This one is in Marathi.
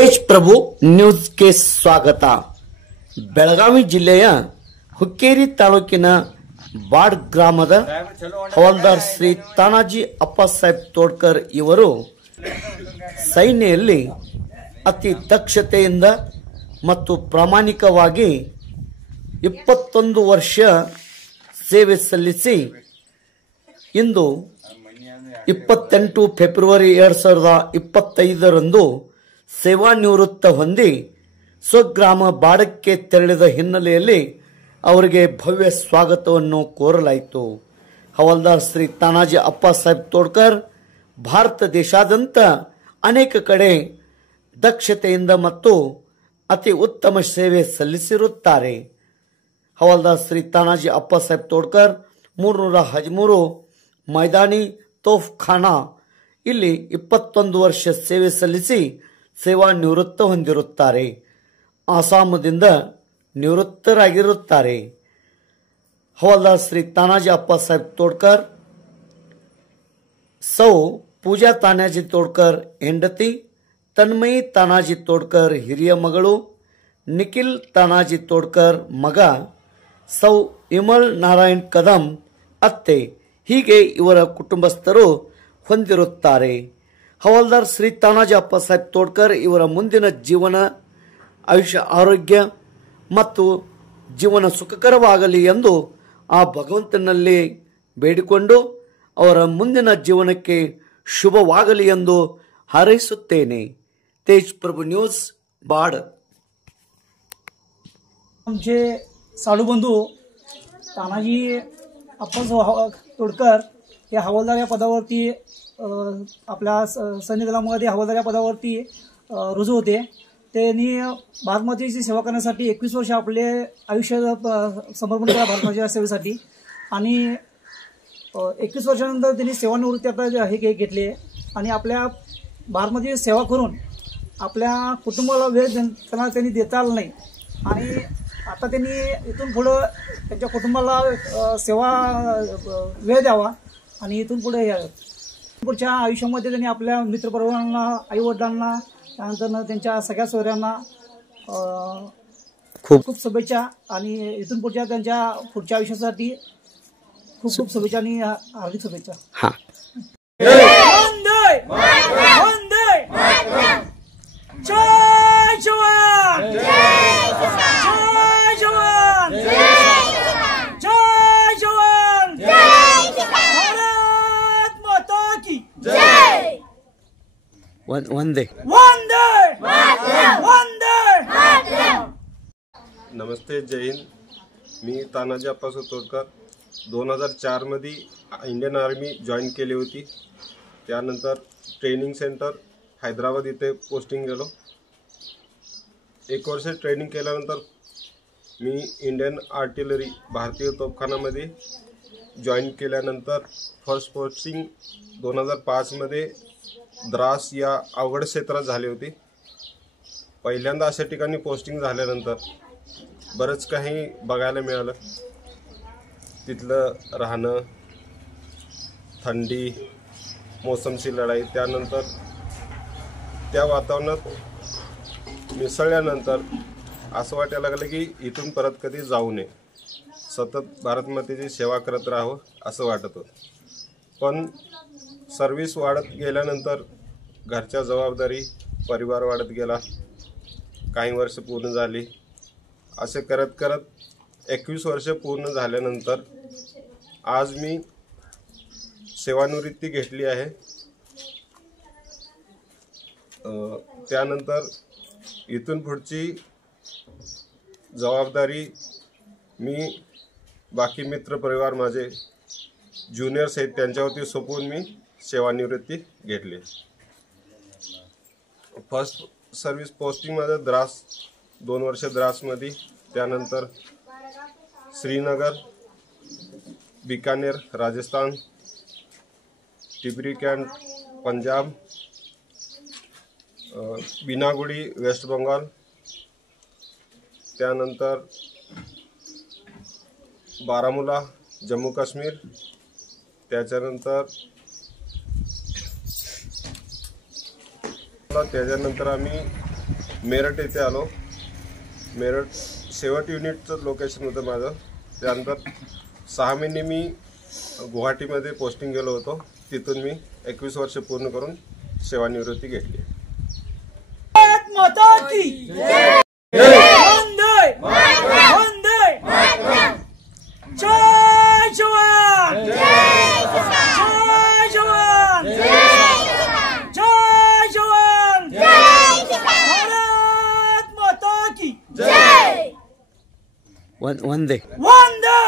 ತೇಜ್ ಪ್ರಭು ನ್ಯೂಸ್ಗೆ ಸ್ವಾಗತ. ಬೆಳಗಾವಿ ಜಿಲ್ಲೆಯ ಹುಕ್ಕೇರಿ ತಾಲೂಕಿನ ಬಾಡ್ ಗ್ರಾಮದ ಹವಾಲ್ದಾರ್ ಶ್ರೀ ತಾನಾಜಿ ಅಪ್ಪಾಸಾಹೇಬ್ ತೋಡ್ಕರ್ ಇವರು ಸೈನ್ಯದಲ್ಲಿ ಅತಿ ದಕ್ಷತೆಯಿಂದ ಮತ್ತು ಪ್ರಾಮಾಣಿಕವಾಗಿ 21 ವರ್ಷ ಸೇವೆ ಸಲ್ಲಿಸಿ ಇಂದು 28 ಫೆಬ್ರವರಿ 2025ರಂದು ಸೇವಾನಿವೃತ್ತ ಹೊಂದಿ ಸ್ವಗ್ರಾಮ ಬಾಡಕ್ಕೆ ತೆರಳಿದ ಹಿನ್ನೆಲೆಯಲ್ಲಿ ಅವರಿಗೆ ಭವ್ಯ ಸ್ವಾಗತವನ್ನು ಕೋರಲಾಯಿತು. ಹವಾಲ್ದಾರ್ ಶ್ರೀ ತಾನಾಜಿ ಅಪ್ಪಾಸಾಹೇಬ್ ತೋಡ್ಕರ್ ಭಾರತ ದೇಶಾದ್ಯಂತ ಅನೇಕ ಕಡೆ ದಕ್ಷತೆಯಿಂದ ಮತ್ತು ಅತಿ ಉತ್ತಮ ಸೇವೆ ಸಲ್ಲಿಸಿರುತ್ತಾರೆ. ಹವಾಲ್ದಾರ್ ಶ್ರೀ ತಾನಾಜಿ ಅಪ್ಪಾಸಾಹೇಬ್ ತೋಡ್ಕರ್ 313 ಮೈದಾನಿ ತೋಫ್ಖಾನಾ ಇಲ್ಲಿ 21 ವರ್ಷ ಸೇವೆ ಸಲ್ಲಿಸಿ ಸೇವಾ ನಿವೃತ್ತ ಹೊಂದಿರುತ್ತಾರೆ. ಆಸಾಮದಿಂದ ನಿವೃತ್ತರಾಗಿರುತ್ತಾರೆ. ಹವಾಲ್ದಾರ್ ಶ್ರೀ ತಾನಾಜಿ ಅಪ್ಪಾಸಾಹೇಬ್ ತೋಡ್ಕರ್ ಸೌ ಪೂಜಾ ತಾನಾಜಿ ತೋಡ್ಕರ್ ಹೆಂಡತಿ, ತನ್ಮಯಿ ತಾನಾಜಿ ತೋಡ್ಕರ್ ಹಿರಿಯ ಮಗಳು, ನಿಖಿಲ್ ತಾನಾಜಿ ತೋಡ್ಕರ್ ಮಗ, ಸೌ ವಿಮಲ್ ನಾರಾಯಣ್ ಕದಂ ಅತ್ತೆ, ಹೀಗೆ ಇವರ ಕುಟುಂಬಸ್ಥರು ಹೊಂದಿರುತ್ತಾರೆ. ಹವಾಲ್ದಾರ್ ಶ್ರೀ ತಾನಾಜಿ ಅಪ್ಪಾಸಾಹೇಬ್ ತೋಡ್ಕರ್ ಇವರ ಮುಂದಿನ ಜೀವನ, ಆಯುಷ್ಯ, ಆರೋಗ್ಯ ಮತ್ತು ಜೀವನ ಸುಖಕರವಾಗಲಿ ಎಂದು ಆ ಭಗವಂತನಲ್ಲಿ ಬೇಡಿಕೊಂಡು ಅವರ ಮುಂದಿನ ಜೀವನಕ್ಕೆ ಶುಭವಾಗಲಿ ಎಂದು ಹಾರೈಸುತ್ತೇನೆ. तेज प्रभू न्यूज बाड. आमचे साडूबंधू तानाजी अप्पासाहेब तोडकर हे हवालदार या पदावरती आपल्या सैन्य दलामध्ये हवालदार या पदावरती रुजू होते. त्यांनी भारतमातेची सेवा करण्यासाठी 21 वर्ष आपले आयुष्य समर्पण केलं भारताच्या सेवेसाठी. आणि 21 वर्षानंतर त्यांनी सेवानिवृत्ती आता हे घेतली आणि आपल्या भारतमातेची सेवा करून आपल्या कुटुंबाला वेळ त्यांनी देता आला नाही. आणि आता त्यांनी इथून पुढे त्यांच्या कुटुंबाला सेवा वेळ द्यावा आणि इथून पुढे पुढच्या आयुष्यामध्ये त्यांनी आपल्या मित्रपरिवारांना, आईवडिलांना, त्यानंतर त्यांच्या सगळ्या सोयऱ्यांना खूप खूप शुभेच्छा. आणि इथून पुढच्या त्यांच्या पुढच्या आयुष्यासाठी खूप खूप शुभेच्छा आणि हार्दिक शुभेच्छा. जय जवान, जय जवान, जय जवान, भारत माता की जय. वंदे वंदे वंदे. नमस्ते, जय हिंद. मी तानाजी अप्पासाहेब तोडकर 2004 मध्ये इंडियन आर्मी जॉईन केली होती. त्यानंतर ट्रेनिंग सेंटर हैदराबाद इथे पोस्टिंग गेलो. 1 वर्ष ट्रेनिंग केल्यानंतर मी इंडियन आर्टिलरी भारतीय तोफखानामध्ये जॉईन केल्यानंतर फर्स्ट पोस्टिंग 2005 मध्ये द्रास या अवघड क्षेत्रात झाली होती. पहिल्यांदा अशा ठिकाणी पोस्टिंग झाल्यानंतर बरंच काही बघायला मिळालं. तिथलं राहणं, थंडी, मोसमची लढाई, त्यानंतर त्या वातावरणात मिसळल्यानंतर असं वाटायला लागलं की इथून परत कधी जाऊ नये, सतत भारतमातेची सेवा करत राहावं असं वाटत होतं. पण सर्व्हिस वाढत गेल्यानंतर घरच्या जबाबदारी, परिवार वाढत गेला. काही वर्ष पूर्ण झाली. असे करत करत 21 वर्ष पूर्ण झाल्यानंतर आज मी सेवानिवृत्ती घेतली आहे. त्यानंतर इथून पुढची जबाबदारी मी बाकी मित्र परिवार, माझे ज्युनियर्स आहेत, त्यांच्यावरती सोपवून मी सेवानिवृत्ती घेतली. फर्स्ट सर्व्हिस पोस्टिंगमध्ये द्रास, 2 वर्ष द्रासमध्ये, त्यानंतर श्रीनगर, बिकानेर राजस्थान, टिबरी कॅम्प पंजाब, बिनागुडी वेस्ट बंगाल, त्यानंतर बारामुला जम्मू काश्मीर, त्याच्यानंतर त्याच्यानंतर आम्ही मेरठ येथे आलो. मेरठ शेवट युनिटचं लोकेशन होतं माझं. त्यानंतर 6 महिने मी गुवाहाटीमध्ये पोस्टिंग गेलो होतो. तिथून मी 21 वर्ष पूर्ण करून सेवानिवृत्ती घेतली. माता की जय. वंदे वंदे जय जवान जय जवान जय जवान भारत माता की जय. वंदे वंदे वंदे